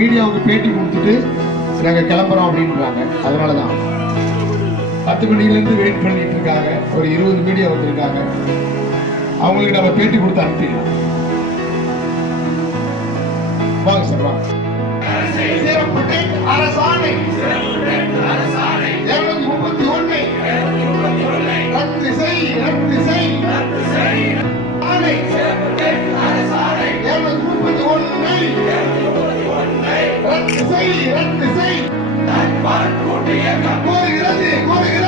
மீடியாவுக்கு பேட்டி கொடுத்துட்டு நாங்கள் கிளம்புறோம் அப்படின்றாங்க. அதனால தான் பத்து மணிலேருந்து வெயிட் பண்ணிட்டு இருக்காங்க. ஒரு இருபது மீடியா வந்திருக்காங்க. அவங்களுக்கு நம்ம பேட்டி கொடுத்து அனுப்பிடலாம். வாங்க சார் வாங்க. அரசாணை முப்பத்தி ஒன்று. ரத்து செய் ரத்து செய். கோருகிறது கோருகிறது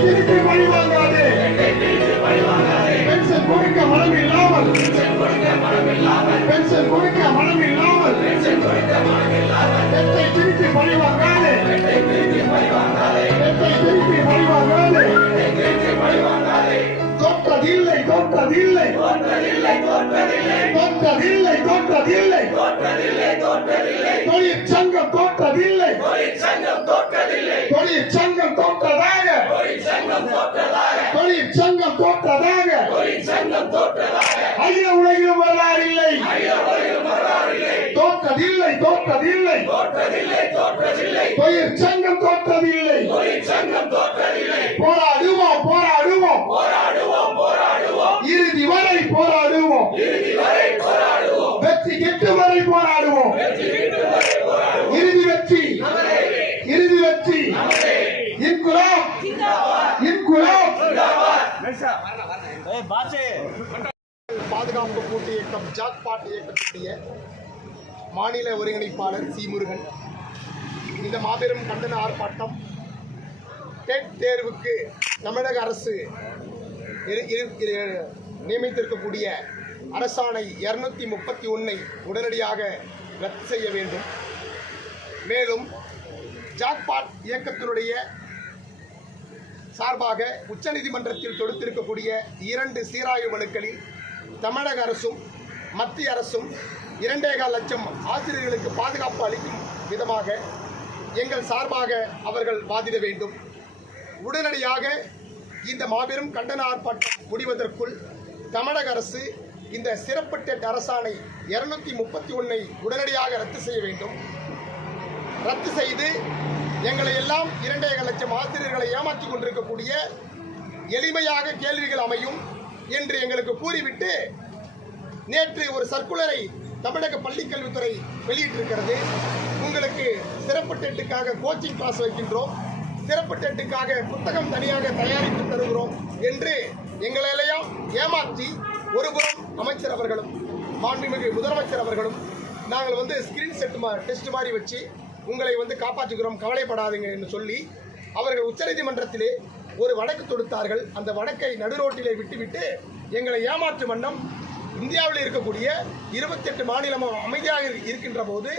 தெற்றை திருப்பி பழிவாங்காதே பென்ஷன் கொடுக்க மனம் இல்லாமல். பென்ஷன் கொடுக்க மனம் மனமில்லாமல் தெற்றை திருப்பி பழிவாங்காதே தெற்றை திருப்பி பழி வாங்காதே தொட்டதில்லை தொட்டதில்லை தொட்டதில்லை தோற்றதில்லை தோற்றதில்லை. தொழிற்சங்கம் தோற்றதில்லை. தொழிற்சங்கம் தோற்றதா தொழிற்சங்கம் தோற்றதாக. அகில உலகிலும் வரலாறு இல்லை தோற்றதில்லை தோற்றதில்லை. தொழிற்சங்கம் தோற்றதில்லை. பாதுகாப்பு கூட்டு இயக்கம் ஜாக் பாட் இயக்கத்துடைய மாநில ஒருங்கிணைப்பாளர் சீமுருகன் இந்த மாபெரும் கண்டன ஆர்ப்பாட்டம் டெட் தேர்வுக்கு தமிழக அரசு நியமித்திருக்கக்கூடிய அரசாணை இருநூத்தி முப்பத்தி ஒன்றை உடனடியாக ரத்து செய்ய வேண்டும். மேலும் ஜாக்பாட் இயக்கத்தினுடைய சார்பாக உச்சநீதிமன்றத்தில் தொடுத்திருக்கக்கூடிய இரண்டு சீராய்வு மனுக்களில் தமிழக அரசும் மத்திய அரசும் இரண்டேகால் லட்சம் ஆசிரியர்களுக்கு பாதுகாப்பு அளிக்கும் விதமாக எங்கள் சார்பாக அவர்கள் வாதிட வேண்டும். உடனடியாக இந்த மாபெரும் கண்டன ஆர்ப்பாட்டம் முடிவதற்குள் தமிழக அரசு இந்த சிறப்பு டெட் அரசாணை இருநூத்தி முப்பத்தி ஒன்னை உடனடியாக ரத்து செய்ய வேண்டும். ரத்து செய்து எங்களை எல்லாம் இரண்டே லட்சம் ஆசிரியர்களை ஏமாற்றிக் கொண்டிருக்கக்கூடிய எளிமையாக கேள்விகள் அமையும் என்று எங்களுக்கு கூறிவிட்டு நேற்று ஒரு சர்க்குலரை தமிழக பள்ளிக்கல்வித்துறை வெளியிட்டிருக்கிறது. உங்களுக்கு சிறப்பு டெட்டுக்காக கோச்சிங் கிளாஸ் வைக்கின்றோம். சிறப்பு டெட்டுக்காக புத்தகம் தனியாக தயாரித்து தருகிறோம் என்று எங்களையெல்லாம் ஏமாற்றி ஒருபுறம் அமைச்சர் அவர்களும் மாண்புமிகு முதலமைச்சர் அவர்களும் நாங்கள் வந்து ஸ்கிரீன் செட் டெஸ்ட் மாதிரி வச்சு உங்களை வந்து காப்பாற்றுகிறோம் கவலைப்படாதீங்க என்று சொல்லி அவர்கள் உச்சநீதிமன்றத்திலே ஒரு வழக்கு தொடுத்தார்கள். அந்த வழக்கை நடுரோட்டிலே விட்டுவிட்டு எங்களை ஏமாற்றும் வண்ணம் இந்தியாவில் இருக்கக்கூடிய இருபத்தெட்டு மாநிலம் அமைதியாக இருக்கின்ற போது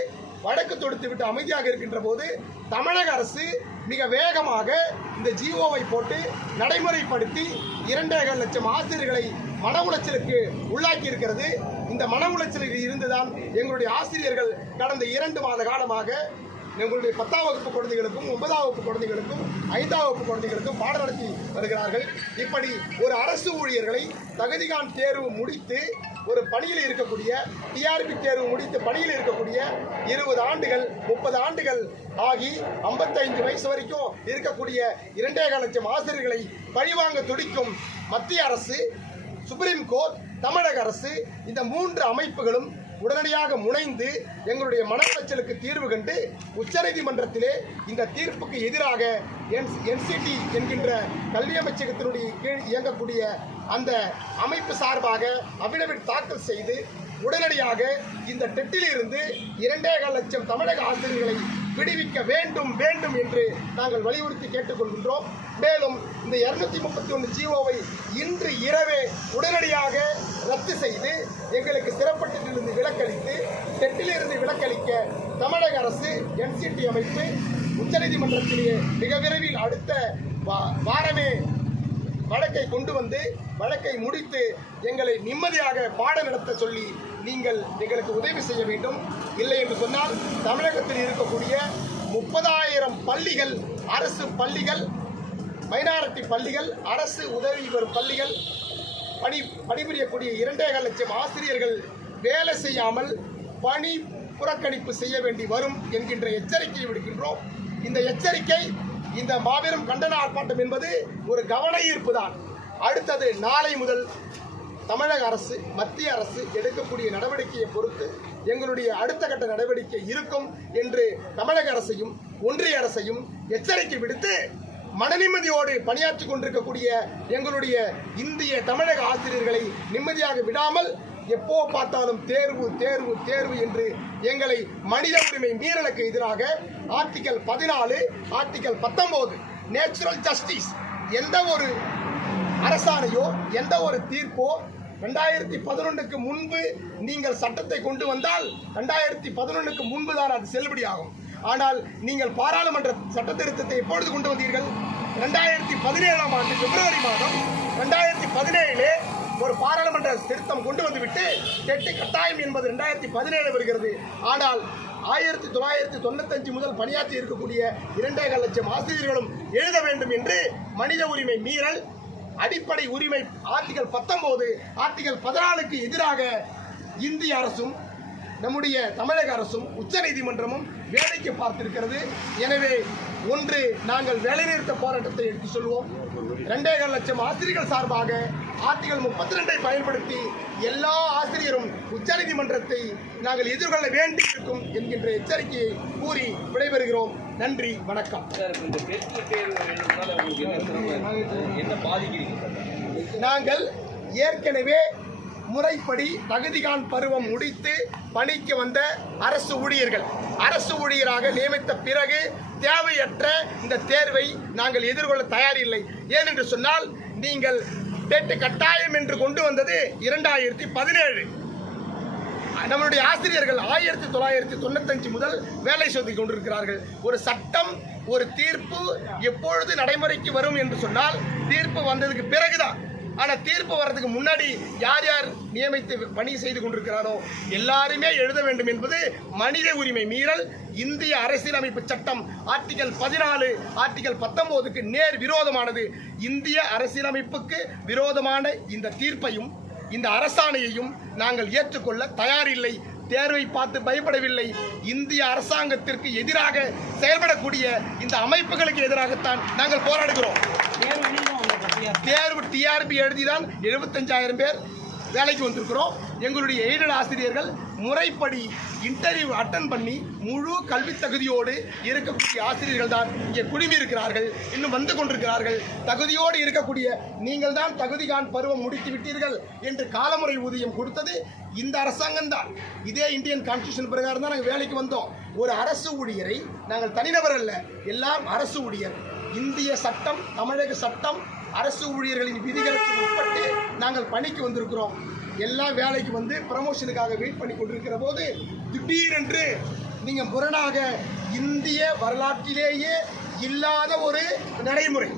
வழக்கு தொடுத்து விட்டு அமைதியாக இருக்கின்ற போது தமிழக அரசு மிக வேகமாக இந்த ஜிஓவை போட்டு நடைமுறைப்படுத்தி இரண்டரை லட்சம் ஆசிரியர்களை மன உளைச்சலுக்கு உள்ளாக்கி இருக்கிறது. இந்த மன உளைச்சலில் இருந்துதான் எங்களுடைய ஆசிரியர்கள் கடந்த இரண்டு மாத காலமாக எங்களுடைய பத்தாம் வகுப்பு குழந்தைகளுக்கும் ஒன்பதாம் வகுப்பு குழந்தைகளுக்கும் ஐந்தாம் வகுப்பு குழந்தைகளுக்கும் பாடம் நடத்தி வருகிறார்கள். இப்படி ஒரு அரசு ஊழியர்களை தகுதிகான் தேர்வு முடித்து ஒரு பணியில் இருக்கக்கூடிய டிஆர்பி தேர்வு முடித்து பணியில் இருக்கக்கூடிய இருபது ஆண்டுகள் முப்பது ஆண்டுகள் ஆகி ஐம்பத்தைந்து வயசு வரைக்கும் இருக்கக்கூடிய இரண்டே லட்சம் ஆசிரியர்களை பழிவாங்க துடிக்கும் மத்திய அரசு சுப்ரீம் கோர்ட் தமிழக அரசு இந்த மூன்று அமைப்புகளும் உடனடியாக முனைந்து எங்களுடைய மன உளைச்சலுக்கு தீர்வு கண்டு உச்சநீதிமன்றத்திலே இந்த தீர்ப்புக்கு எதிராக என்சிடி என்கின்ற கல்வி அமைச்சகத்தினுடைய கீழ் இயங்கக்கூடிய அந்த அமைப்பு சார்பாக அபிடவிட் தாக்கல் செய்து உடனடியாக இந்த டெட்டிலிருந்து இரண்டே கால் லட்சம் தமிழக ஆசிரியர்களை விடுவிக்க வேண்டும் வேண்டும் என்று நாங்கள் வலியுறுத்தி கேட்டுக்கொள்கின்றோம். மேலும் இந்த இருநூத்தி முப்பத்தி ஒன்று ஜிஓவை இன்று இரவே உடனடியாக ரத்து செய்து எங்களுக்கு சிறப்பட்டிலிருந்து விலக்களித்து டெட்டிலிருந்து விலக்களிக்க தமிழக அரசு என்சிடி அமைப்பு உச்சநீதிமன்றத்திலேயே மிக விரைவில் அடுத்த வா- வாரமே வழக்கை கொண்டு வந்து வழக்கை முடித்து எங்களை நிம்மதியாக பாடம் நடத்த சொல்லி நீங்கள் எங்களுக்கு உதவி செய்ய வேண்டும். இல்லை என்று சொன்னால் தமிழகத்தில் இருக்கக்கூடிய முப்பதாயிரம் பள்ளிகள் அரசு பள்ளிகள் மைனாரிட்டி பள்ளிகள் அரசு உதவி பெறும் பள்ளிகள் பணி பணிபுரியக்கூடிய இரண்டே லட்சம் ஆசிரியர்கள் வேலை செய்யாமல் பணி புறக்கணிப்பு செய்ய வேண்டி வரும் என்கின்ற எச்சரிக்கையை விடுக்கின்றோம். இந்த எச்சரிக்கை இந்த மாபெரும் கண்டன ஆர்ப்பாட்டம் என்பது ஒரு கவன ஈர்ப்பு தான். அடுத்தது நாளை முதல் தமிழக அரசு மத்திய அரசு எடுக்கக்கூடிய நடவடிக்கையை பொறுத்து எங்களுடைய அடுத்த கட்ட நடவடிக்கை இருக்கும் என்று தமிழக அரசையும் ஒன்றிய அரசையும் எச்சரிக்கை விடுத்து மனநிம்மதியோடு பணியாற்றி கொண்டிருக்கக்கூடிய எங்களுடைய இந்திய தமிழக ஆசிரியர்களை நிம்மதியாக விடாமல் எப்போ பார்த்தாலும் தேர்வு தேர்வு தேர்வு என்று எங்களை மனித உரிமை மீறலுக்கு எதிராக ஆர்டிகல் பதினாலு ஆர்டிகல் பத்தொன்பது நேச்சுரல் ஜஸ்டிஸ் எந்த ஒரு அரசாணையோ எந்த ஒரு தீர்ப்போ ரெண்டாயிரத்தி பதினொன்றுக்கு முன்பு நீங்கள் சட்டத்தை கொண்டு வந்தால் ரெண்டாயிரத்தி பதினொன்றுக்கு முன்பு தான் அது செல்லுபடியாகும். ஆனால் நீங்கள் பாராளுமன்ற சட்ட திருத்தத்தை எப்பொழுது கொண்டு வந்தீர்கள்? ரெண்டாயிரத்தி பதினேழாம் ஆண்டு பிப்ரவரி மாதம். ரெண்டாயிரத்தி பதினேழிலே ஒரு பாராளுமன்ற திருத்தம் கொண்டு வந்துவிட்டு எட்டு கட்டாயம் என்பது ரெண்டாயிரத்தி பதினேழு வருகிறது. ஆனால் ஆயிரத்தி தொள்ளாயிரத்தி தொண்ணூத்தஞ்சு முதல் பணியாற்றி இருக்கக்கூடிய இரண்டேகால் லட்சம் ஆசிரியர்களும் எழுத வேண்டும் என்று மனித உரிமை மீறல் அடிப்படை உரிமை ஆர்டிகல் பத்தொன்பது ஆர்டிகல் பதினாலுக்கு எதிராக இந்திய அரசும் நம்முடைய தமிழக அரசும் உச்சநீதிமன்றமும் வேலைக்கு பார்த்திருக்கிறது. எனவே ஒன்று நாங்கள் வேலைநிறுத்த போராட்டத்தை எடுத்து சொல்வோம். இரண்டேகால் லட்சம் ஆசிரியர்கள் சார்பாக ஆர்டிகல் முப்பத்தி ரெண்டை பயன்படுத்தி எல்லா ஆசிரியரும் உச்சநீதிமன்றத்தை நாங்கள் எதிர்கொள்ள வேண்டி இருக்கும் என்கின்ற எச்சரிக்கையை கூறி விடைபெறுகிறோம். நன்றி வணக்கம். நாங்கள் ஏற்கனவே முறைப்படி தகுதிகான் பருவம் முடித்து பணிக்கு வந்த அரசு ஊழியர்கள். அரசு ஊழியராக நியமித்த பிறகு தேவையற்ற இந்த தேர்வை நாங்கள் எதிர்கொள்ள தயாரில்லை. ஏனென்று சொன்னால் நீங்கள் டெட்டு கட்டாயம் என்று கொண்டு வந்தது இரண்டாயிரத்தி பதினேழு. நம்மளுடைய ஆசிரியர்கள் ஆயிரத்தி தொள்ளாயிரத்தி தொண்ணூத்தஞ்சு முதல் வேலை செய்து கொண்டிருக்கிறார்கள். ஒரு சட்டம் ஒரு தீர்ப்பு எப்பொழுது நடைமுறைக்கு வரும் என்று சொன்னால் தீர்ப்பு வந்ததுக்கு பிறகுதான். ஆனால் தீர்ப்பு வர்றதுக்கு முன்னாடி யார் யார் நியமித்து பணி செய்து கொண்டிருக்கிறாரோ எல்லாருமே எழுத வேண்டும் என்பது மனித உரிமை மீறல். இந்திய அரசியலமைப்பு சட்டம் ஆர்டிகல் பதினாலு ஆர்டிகல் பத்தொன்பதுக்கு நேர் விரோதமானது. இந்திய அரசியலமைப்புக்கு விரோதமான இந்த தீர்ப்பையும் இந்த அரசாணையையும் நாங்கள் ஏற்றுக்கொள்ள தயாரில்லை. தேர்வை பார்த்து பயப்படவில்லை. இந்திய அரசாங்கத்திற்கு எதிராக செயல்படக்கூடிய இந்த அமைப்புகளுக்கு எதிராகத்தான் நாங்கள் போராடுகிறோம். தேர்வு டிஆர்பி எழுதிதான் எழுபத்தஞ்சாயிரம் பேர். வேலைக்கு வந்திருக்கிறோம். எங்களுடைய எய்டட் ஆசிரியர்கள் முறைப்படி இன்டர்வியூ அட்டன் பண்ணி முழு கல்வி தகுதியோடு இருக்கக்கூடிய ஆசிரியர்கள் தான் இங்கே குழுமி இருக்கிறார்கள் இன்னும் வந்து கொண்டிருக்கிறார்கள். தகுதியோடு இருக்கக்கூடிய நீங்கள் தான் தகுதிகான் பருவம் முடித்து விட்டீர்கள் என்று காலமுறை ஊதியம் கொடுத்தது இந்த அரசாங்கம் தான். இதே இந்தியன் கான்ஸ்டியூஷன் பிரகாரம் தான் நாங்கள் வேலைக்கு வந்தோம். ஒரு அரசு ஊழியரை நாங்கள் தனிநபர் அல்ல எல்லாம் அரசு ஊழியர். இந்திய சட்டம் தமிழக சட்டம் அரசு ஊழியர்களின் விதிகளுக்கு உட்பட்டு நாங்கள் பணிக்கு வந்திருக்கிறோம். எல்லா வேலைக்கு வந்து ப்ரமோஷனுக்காக வெயிட் பண்ணி கொண்டிருக்கிற போது திடீரென்று நீங்கள் முரணாக இந்திய வரலாற்றிலேயே இல்லாத ஒரு நடைமுறை.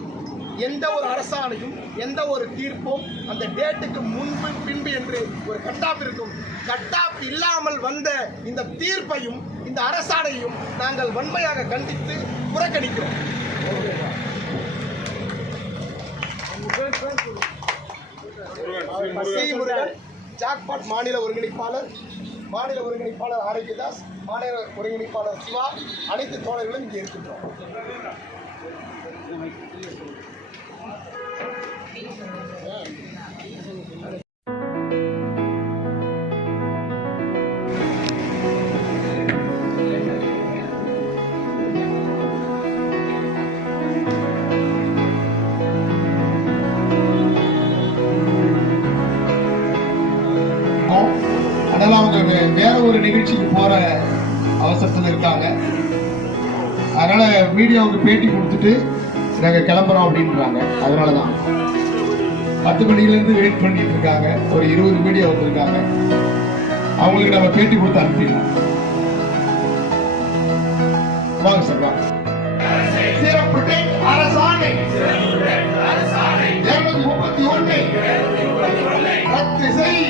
எந்த ஒரு அரசாணையும் எந்த ஒரு தீர்ப்பும் அந்த டேட்டுக்கு முன்பு பின்பு என்று ஒரு கட்டாப் இருக்கும். கட்டாப் இல்லாமல் வந்த இந்த தீர்ப்பையும் இந்த அரசாணையும் நாங்கள் வன்மையாக கண்டித்து புறக்கணிக்கிறோம். ஜாக்பாட் மாநில ஒருங்கிணைப்பாளர் மாநில ஒருங்கிணைப்பாளர் ஆரோக்கியதாஸ் மாநில ஒருங்கிணைப்பாளர் சிவா அனைத்து தோழர்களும் இங்கே இருக்கின்றோம். அவங்க வேற ஒரு நிகழ்ச்சிக்கு போற அவசரத்தில் இருக்காங்க. அதனால மீடியாவுக்கு பேட்டி கொடுத்துட்டு நாங்கள் கிளம்புறோம் அப்படின்றாங்க. அதனால தான் பத்து மணிலேருந்து வெயிட் பண்ணிட்டு இருக்காங்க. ஒரு இருபது மீடியா வந்திருக்காங்க. அவங்களுக்கு நம்ம பேட்டி கொடுத்து அனுப்பிடலாம். வாங்க சார் வாங்க. அரசாணை முப்பத்தி ஒன்று. ரத்து செய்